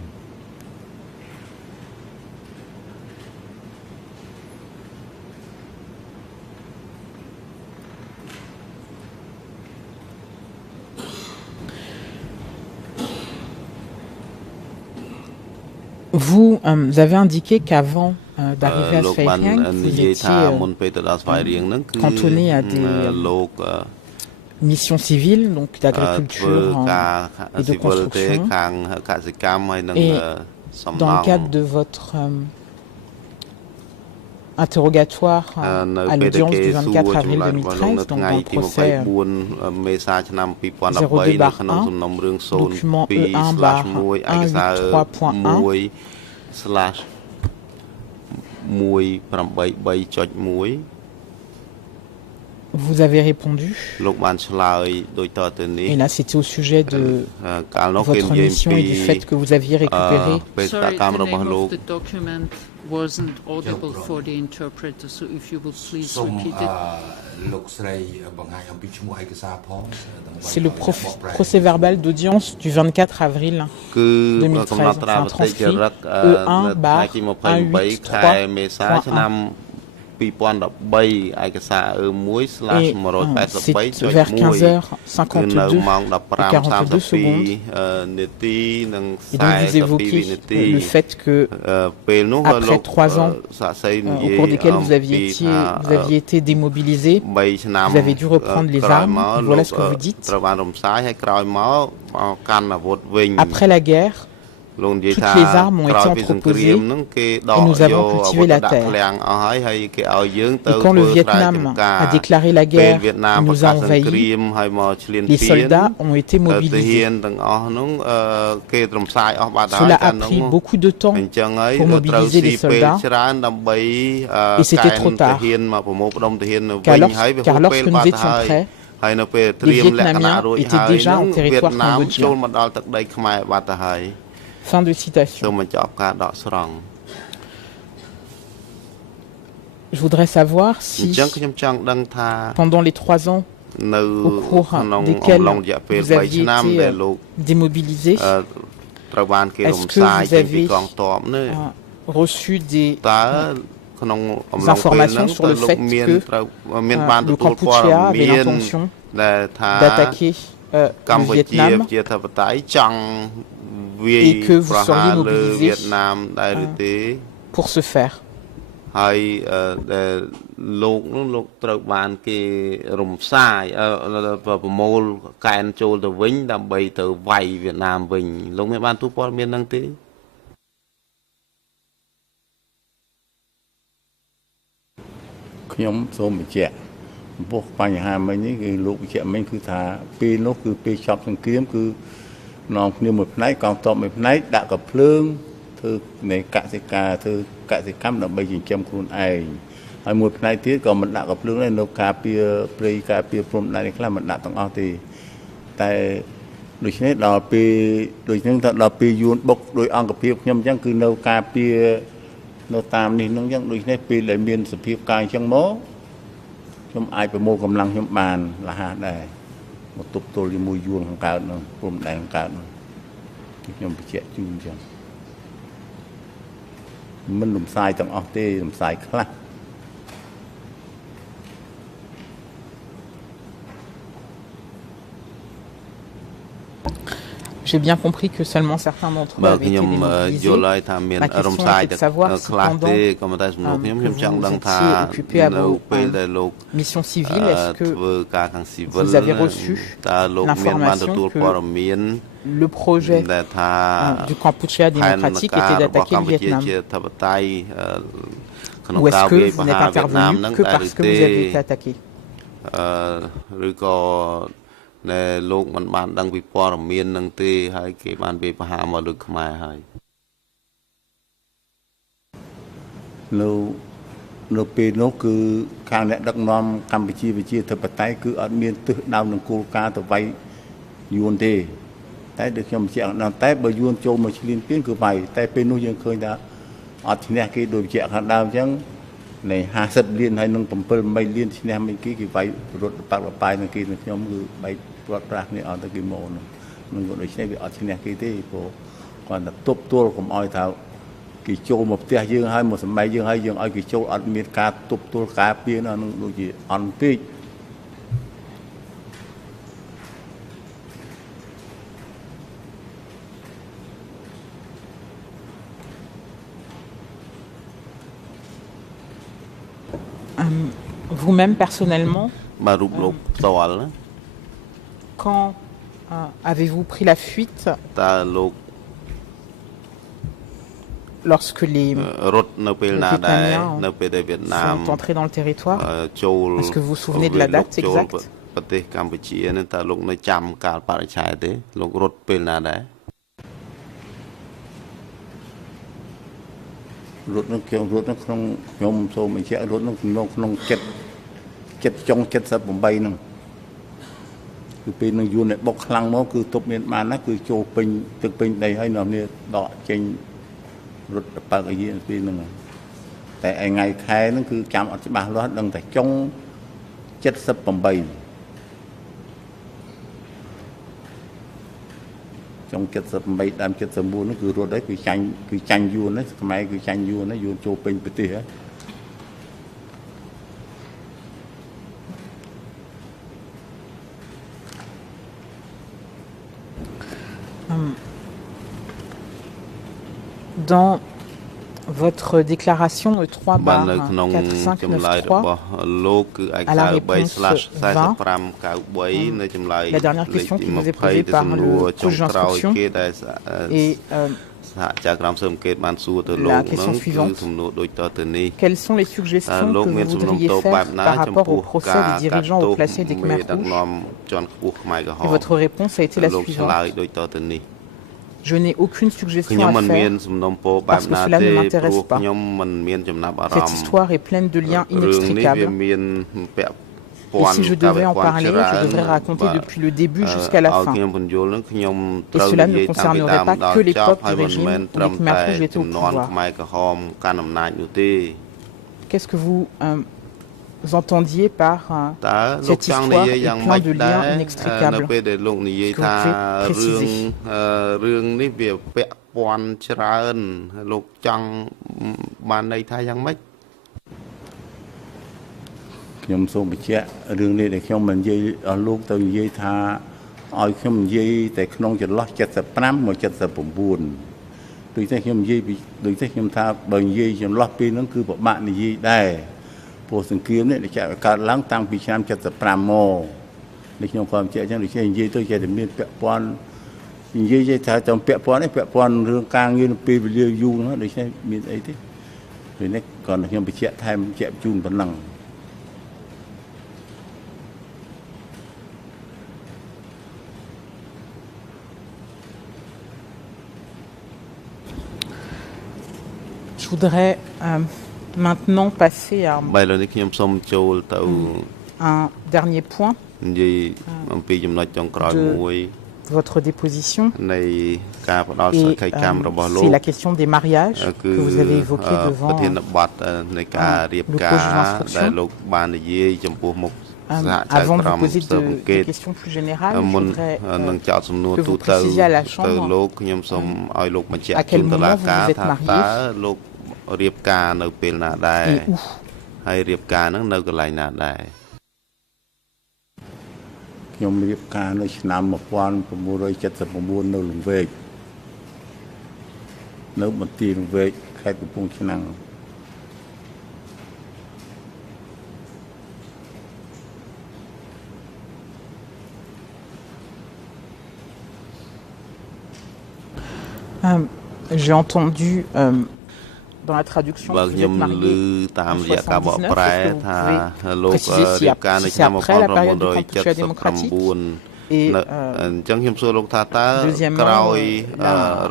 Vous avez indiqué qu'avant d'arriver à Sphairing, vous étiez cantonné à des missions civiles, donc d'agriculture et de construction. Et dans le cadre de votre interrogatoire à l'audience du 24 avril 2013, donc dans le procès 02/1, document E1/183.1, vous avez répondu. Et là, c'était au sujet de votre mission et du fait que vous aviez récupéré. Sorry, the name of the document wasn't audible for the interpreter, so if you would please repeat it. C'est le procès verbal d'audience du 24 avril 2013, enfin transcrit E1/183.1. Et c'est vers 15h52 et 42 secondes. Et donc vous évoquez le fait que après 3 ans au cours desquels vous aviez été démobilisé, vous avez dû reprendre les armes. Voilà ce que vous dites. Après la guerre, toutes les armes ont été entreposées et nous avons cultivé la terre. Et quand le Vietnam a déclaré la guerre et nous a envahis, les soldats ont été mobilisés. Cela a pris beaucoup de temps pour mobiliser les soldats et c'était trop tard. Car lorsque nous étions prêts, les Vietnamiens étaient déjà en territoire cambodgien. Fin de citation. Je voudrais savoir si, pendant les 3 ans au cours desquels vous aviez été démobilisé, est-ce que vous avez reçu des informations sur le fait que le Kampuchea avait l'intention d'attaquer le Vietnam et que vous seriez mobilisé pour ce faire. Nó như một nãy còn tọt một nãy đã gặp phương ធ្វើនៃកសិការធ្វើកសិកម្មដើម្បីចិញ្ចឹមខ្លួនឯងហើយមួយផ្នែកទៀតក៏មិនដាក់កំភ្លើងដែរនៅការពារព្រៃការពារព្រំដែននេះខ្លះមិនដាក់ទាំងអស់ទេតែដូច្នេះដល់ពេលដូចហ្នឹងថាដល់ពេលយួនបុកដោយអង្គភាពខ្ញុំអញ្ចឹងគឺនៅការពារនៅតាមនេះហ្នឹងអញ្ចឹងដូច្នេះពេលដែលមានសភាពការអញ្ចឹងមកខ្ញុំអាចប្រមូលកម្លាំងខ្ញុំបានលះហះដែរមកទប់ទល់ជាមួយយួនខាងកើតហ្នឹងព្រំដែនខាងកើតហ្នឹងខ្ញុំបញ្ជាក់ជូនអញ្ចឹងមិនរំសាយទាំងអស់ទេរំសាយខ្លះ J'ai bien compris que seulement certains d'entre eux avaient été démobilisés. Ma question est de savoir si pendant que vous étiez occupé à vos missions civiles, est-ce que vous avez reçu l'information que le projet du Kampuchea démocratique était d'attaquer le Vietnam? Ou est-ce que vous n'êtes intervenu que parce que vous avez été attaqué? លោកមិនបានដឹងពីព័ត៌មាននឹងទេហើយគេបានវាបហាមកលើខ្មែរហើយនៅពេលនោះគឺខាងអ្នកដឹកនាំកម្ពុជាវិជាធិបតេយ្យគឺអត់មានទិសដៅនឹងគោលការណ៍ទៅវាយយួនទេតែដូចខ្ញុំបញ្ជាក់ដល់តែបើយួនចូលមកឈ្លានពានគឺវាយតែពេលនោះយើងឃើញថាអត់ឈ្នះគេដូចបញ្ជាក់ខាងដើមអញ្ចឹងនៃ50លានហើយនឹង7លានឈ្នះមិនគេវាយរត់បាក់បបាយនឹងគេនឹងខ្ញុំគឺបែកព្រាត់ប្រាសនេះអត់ទៅគេមកនឹងក៏ដូច្នេះវាអត់ឈ្នះគេទេព្រោះគាត់តែទប់ទល់កុំឲ្យថាគេចូលមកផ្ទះយើងហើយមកសម្បែកយើងហើយយើងឲ្យគេចូលអត់មានការទប់ទល់ការពារនោះដូចជាអន់ពេក Vous-même, personnellement, quand avez-vous pris la fuite lorsque les Vietnamiens sont entrés dans le territoire? Est-ce que vous vous souvenez de la date exacte? រត់នឹងខ្ញុំរត់នឹងក្នុងខ្ញុំសូមបញ្ជាក់រត់នឹងក្នុងចិត្តចុង78ហ្នឹងគឺពេលនឹងយួនអ្នកបុកខ្លាំងមកគឺទប់មានបានណាគឺចូលពេញទឹកពេញដីហើយនៅនេះដកចេញរត់ទៅបើកអាយាពេលហ្នឹងតែឯថ្ងៃខែហ្នឹងគឺចាំអត់ច្បាស់លាស់ដឹងតែចុង78 trong kết sập mấy đám kết sập buôn nó cứ rồi đấy cứ chanh yuan đấy máy cứ chanh yuan nó yuan châu pin bự tía dans votre déclaration 3/4593 à la réponse 20, la dernière question qui vous est posée par le juge d'instruction et la question suivante: quelles sont les suggestions que vous voudriez faire par rapport au procès des dirigeants haut placés des Khmers rouges? Et votre réponse a été la suivante: je n'ai aucune suggestion à faire parce que cela ne m'intéresse pas. Cette histoire est pleine de liens inextricables. Et si je devais en parler, je devrais raconter depuis le début jusqu'à la fin. Et cela ne concernerait pas que les peuples du régime où les Khmers rouges étaient au pouvoir. Qu'est-ce que vous entendiez par cette histoire et plein de liens inextricables? Est-ce que vous pouvez préciser?ខ្ញុំសូមបញ្ជាក់រឿងនេះដែលខ្ញុំមិននិយាយឲ្យលោកទៅនិយាយថាឲ្យខ្ញុំនិយាយតែក្នុងចន្លោះ75មក79ដូចតែខ្ញុំនិយាយដូចតែខ្ញុំថាបើនិយាយចន្លោះពេលហ្នឹងគឺពិបាកនិយាយដែរព្រោះសង្គ្រាមនេះចាក់កើតឡើងតាំងពីឆ្នាំ75មកដូចខ្ញុំគាត់បញ្ជាក់អញ្ចឹងដូចនិយាយទៅចេះតែមានពាក់ព័ន្ធនិយាយថាតែពាក់ព័ន្ធនេះពាក់ព័ន្ធរឿងការងារនៅពេលវេលាយូរហ្នឹងដូចនេះមានអីទេពេលនេះគាត់ខ្ញុំបញ្ជាក់ថែមបញ្ជាក់ជូនប៉ុណ្ណឹង À voudrais maintenant passer à un dernier point de votre déposition. Et c'est la question des mariages que vous avez évoqué devant le juge d'instruction. Avant de vous poser des questions plus générales, je voudrais que vous précisiez à la Chambre à quel moment vous vous êtes marié et où. ហើយរៀបការហ្នឹងនៅកន្លែងណាដែរខ្ញុំរៀបការនៅឆ្នាំ1979នៅលង្វែកនៅមន្ទីរលង្វែកខេត្តកំពង់ឆ្នាំង J'ai entendu dans la traduction que vous êtes marié en 79. Est-ce que vous pouvez préciser si c'est après la période de Kampuchea démocratique? Et deuxièmement,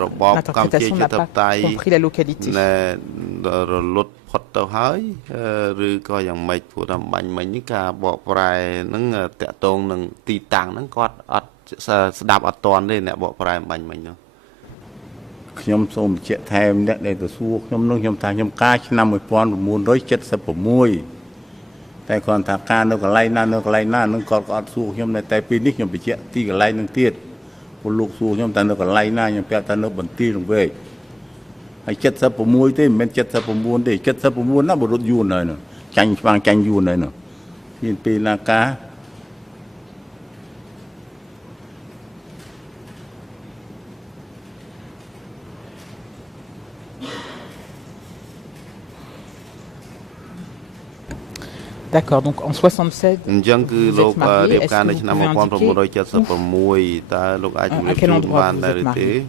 l'interprétation n'a pas compris la localité. ផុតទៅហើយឬក៏យ៉ាងម៉េចព្រោះថាបាញ់មិញនេះការបកប្រែហ្នឹងតកតងនឹងទីតាំងហ្នឹងគាត់អត់ស្ដាប់អត់តន់ទេអ្នកបកប្រែបាញ់មិញនោះ ខ្ញុំសូមបញ្ជាក់ថែមអ្នកដែលទៅសួរខ្ញុំនោះខ្ញុំថាខ្ញុំការឆ្នាំ 1976 តែគាត់ថាការនៅកន្លែងណានឹងគាត់ក៏អត់សួរខ្ញុំតែពេលនេះខ្ញុំបញ្ជាក់ទីកន្លែងនឹងទៀតពលលោកសួរខ្ញុំតែនៅកន្លែងណាខ្ញុំប្រាប់ថានៅបន្ទាយលង្វែកហើយ 76 ទេមិនមែន 79 ទេ 79 ណាបរុទ្ធយួនហើយនោះចាញ់ស្វាងចាញ់យួនហើយនោះមានពេលណាការ D'accord, donc en 67, vous êtes marié, est-ce que vous pouvez indiquer à quel endroit vous êtes marié?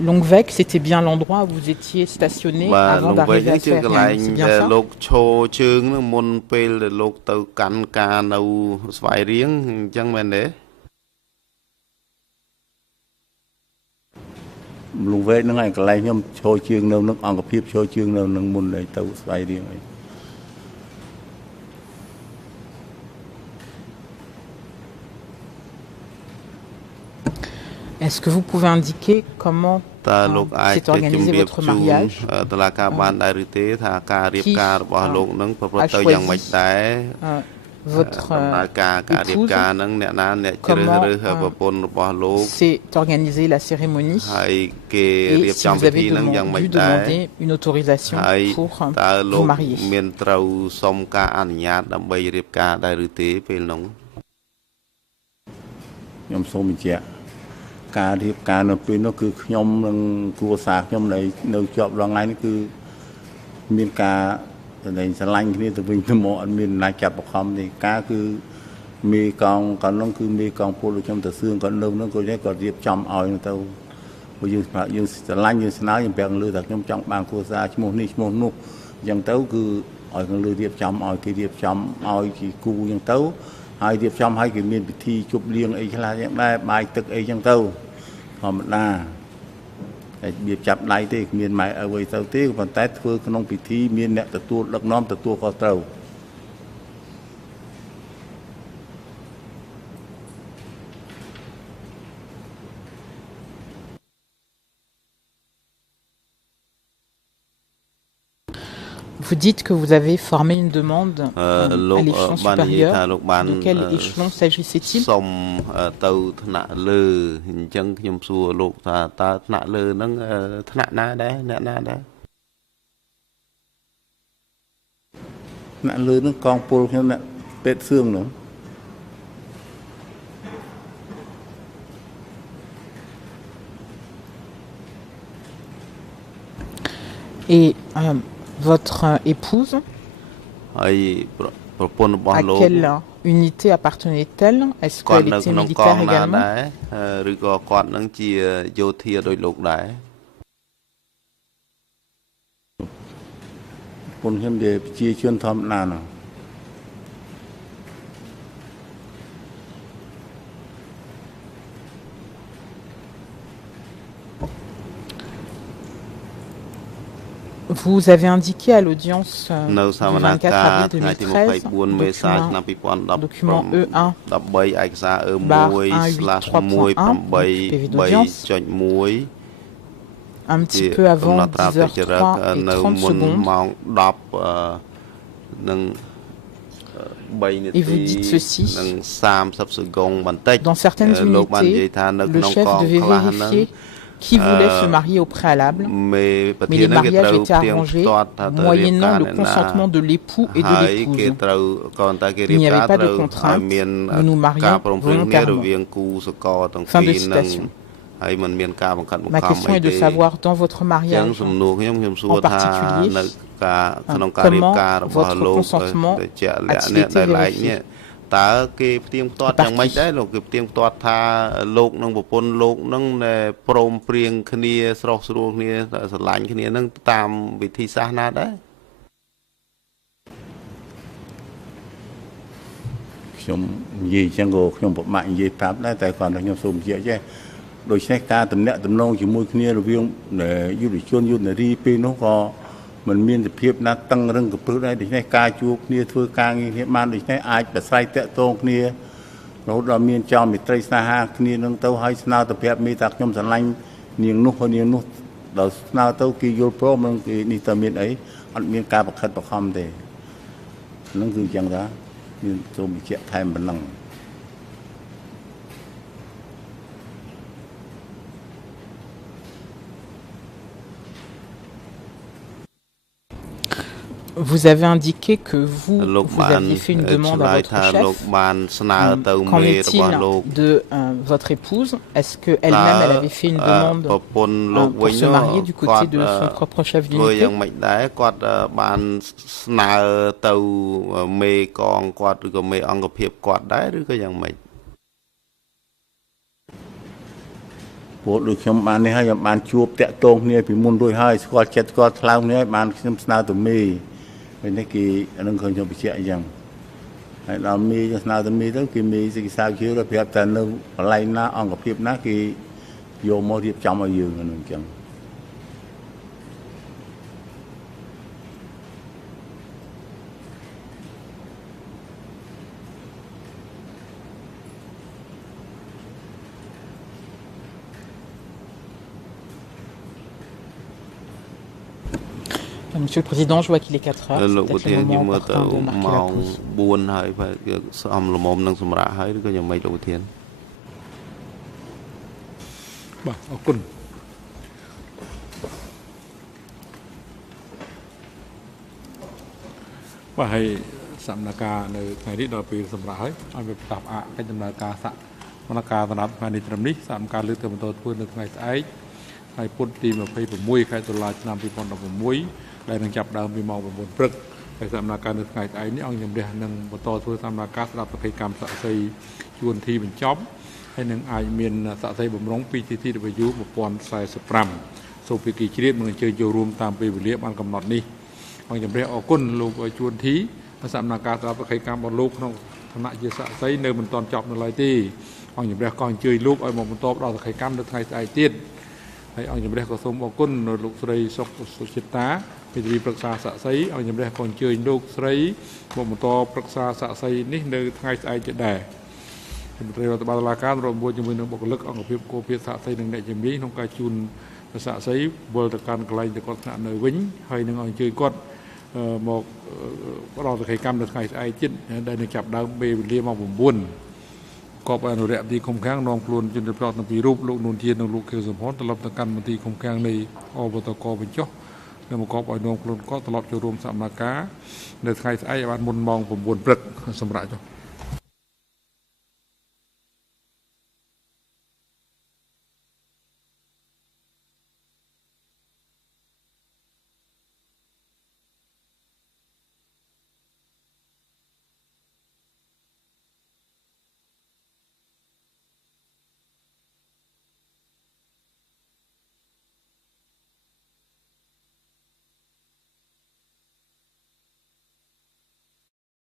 Longvec, c'était bien l'endroit où vous étiez stationné avant d'arriver à Sverige, c'est bien ça? Longvec ហ្នឹងឯងកន្លែងខ្ញុំឈរជើងនៅនឹងអង្គភាពឈរជើងនៅនឹងមុនទៅស្វាយរៀងហើយ Est-ce que vous pouvez indiquer comment s'est organisé votre mariage? Qui a choisi votre épouse? Comment s'est organisée la cérémonie? Et si vous avez dû demander une autorisation pour vous marier? ការរៀបការនៅពេលនោះគឺខ្ញុំនឹងគ្រួសារខ្ញុំនៅជាប់រងថ្ងៃនេះគឺមានការតែស្រឡាញ់គ្នាទៅវិញទៅមកអត់មានណាចាប់បខំទេការគឺមេកងកាលនោះគឺមេកងពលខ្ញុំទៅសឿងគាត់នៅនោះគាត់រៀបចំឲ្យទៅព្រោះយើងស្រឡាញ់យើងស្នើយើងប្រាប់លើថាខ្ញុំចង់បានគ្រួសារឈ្មោះនេះឈ្មោះនោះអញ្ចឹងទៅគឺឲ្យខាងលើរៀបចំឲ្យគេរៀបចំឲ្យគេគូអញ្ចឹងទៅហើយរៀបចំឲ្យគេមានពិធីជប់លៀងអីខ្លះយ៉ាងដែរបាយទឹកអីអញ្ចឹងទៅ ធម្មតាតែវាចាប់ដៃទេគ្មានម៉ែអ្វីទៅទេប៉ុន្តែធ្វើក្នុងពិធីមានអ្នកទទួលដឹកនាំទទួលខុសត្រូវ Vous dites que vous avez formé une demande à l'échelon supérieur. De quel échelon s'agissait-il? Et votre épouse, à quelle unité appartenait-elle? Est-ce qu'elle était militaire également? คนខ្ញុំនិយាយប្រជាជនធម្មតាណា Vous avez indiqué à l'audience du 24 avril 2013, document E1/183.1 PV d'audience, un petit peu avant 10h03 et 30 secondes, et vous dites ceci: dans certaines unités, le chef devait vérifier qui voulait se marier au préalable, mais les mariages étaient arrangés moyennant le consentement de l'époux et de l'épouse. Il n'y avait pas de contrainte, nous nous marions volontairement. Fin de citation. Ma question est de savoir, dans votre mariage en particulier, comment votre consentement a-t-il été vérifié? តើគេផ្ទៀងផ្ទាត់យ៉ាងម៉េចដែរលោកគេផ្ទៀងផ្ទាត់ថាលោកនិងប្រពន្ធលោកនឹងព្រមព្រៀងគ្នាស្រស់ស្រួលគ្នាស្រឡាញ់គ្នានឹងតាមវិធីសាស្ត្រណាដែរខ្ញុំនិយាយចឹងក៏ខ្ញុំពិបាកនិយាយប្រាប់ដែរតែគាត់ខ្ញុំសូមបញ្ជាក់ចេះដូច្នេះការតំណាក់តំណងជាមួយគ្នារវាងយុវជនយុវនារីពេលនោះក៏มันមានសភាពណាតឹងរឹងកព្រឹកដែរដូច្នេះការជួបគ្នាធ្វើការងារគ្នាបានដូច្នេះអាចប្រស្រ័យតាក់ទងគ្នារហូតដល់មានចំមិត្តរីស្នេហាគ្នានឹងទៅឲ្យស្នើទៅប្រាប់មីថាខ្ញុំស្រឡាញ់នាងនោះហើយនាងនោះដល់ស្នើទៅគេយល់ព្រមនឹងគេនេះតើមានអីអត់មានការបង្ខិតបង្ខំទេហ្នឹងគឺចឹងដែរមានសូមបញ្ជាក់ថែមប៉ុណ្ណឹង Vous avez indiqué que vous aviez fait une demande à votre chef. Qu'en est-il de votre épouse? Est-ce qu'elle-même, elle avait fait une demande pour se marier du côté de son propre chef d'unité? Pour le chum ban này hay ban chuột tẹt tông này bị muôn đôi hai squat chết squat lao này ban chum snow từ mi bên này kì anh không cho bị chạy rằng hay là mi snow từ mi đó kì mi sẽ sao chiếu là phép tận đâu lại na on gặp phép na kì vô mô điệp trong ở giường anh chẳng Monsieur le Président, je vois qu'il est 4 heures. C'est peut-être le moment opportun de marquer la pause. Bon, ដែលនឹងចាប់ដើមពីម៉ោង 9 ព្រឹកហើយសម្រាប់ការនៅថ្ងៃស្អែកនេះអង្គជំរះនឹងបន្តធ្វើសម្រាប់ការស្ដាប់សកម្មកម្មសាក់សីជួនធីបញ្ចប់ហើយនឹងអាចមានសាក់សីបំរុងពី TTW 1045 សូមពីគីជ្រៀតនឹងអញ្ជើញចូលរួមតាមពេលវេលាបានកំណត់នេះអង្គជំរះអរគុណលោកជួនធីសម្រាប់ការស្ដាប់សកម្មកម្មរបស់លោកក្នុងឋានៈជាសាក់សីនៅមិនទាន់ចប់នៅឡើយទេអង្គជំរះក៏អញ្ជើញលោកឲ្យមកបន្តផ្ដល់សកម្មកម្មនៅថ្ងៃស្អែកទៀតហើយអង្គជំរះក៏សូមអរគុណលោកស្រីសុកសុចិតា ពីទីប្រឹក្សាសាក់សីអង្គជំរះក៏អញ្ជើញលោកស្រីមកបន្តប្រឹក្សាសាក់សីនេះនៅថ្ងៃស្អែកទៀតដែរមន្ត្រីរដ្ឋបាលតុលាការរួមជាមួយនឹងបុគ្គលិកអង្គភាពគោភាសាក់សីនិងអ្នកជំនាញក្នុងការជូនសាក់សីវិលទៅកាន់កន្លែងទៅគាត់ស្នាក់នៅវិញហើយនឹងអញ្ជើញគាត់មកផ្ដល់សកម្មនៅថ្ងៃស្អែកទៀតដែលនឹងចាប់ដើមពេលវេលាម៉ោង 9 កបអនុរិយទីឃុំឃាំងនាំខ្លួនជនជាតិប្រវត្តិពីរូបលោកនួនធាននិងលោកខៀវសំផនត្រឡប់ទៅកាន់មន្ទីរឃុំឃាំងនៃអបតកបញ្ចុះ នៅមកកបឲ្យនាំខ្លួនគាត់ត្រឡប់ចូលរួមសកម្មភាពនៅថ្ងៃស្អែកបានមុនម៉ោង 9 ព្រឹកសម្រាប់ចុះ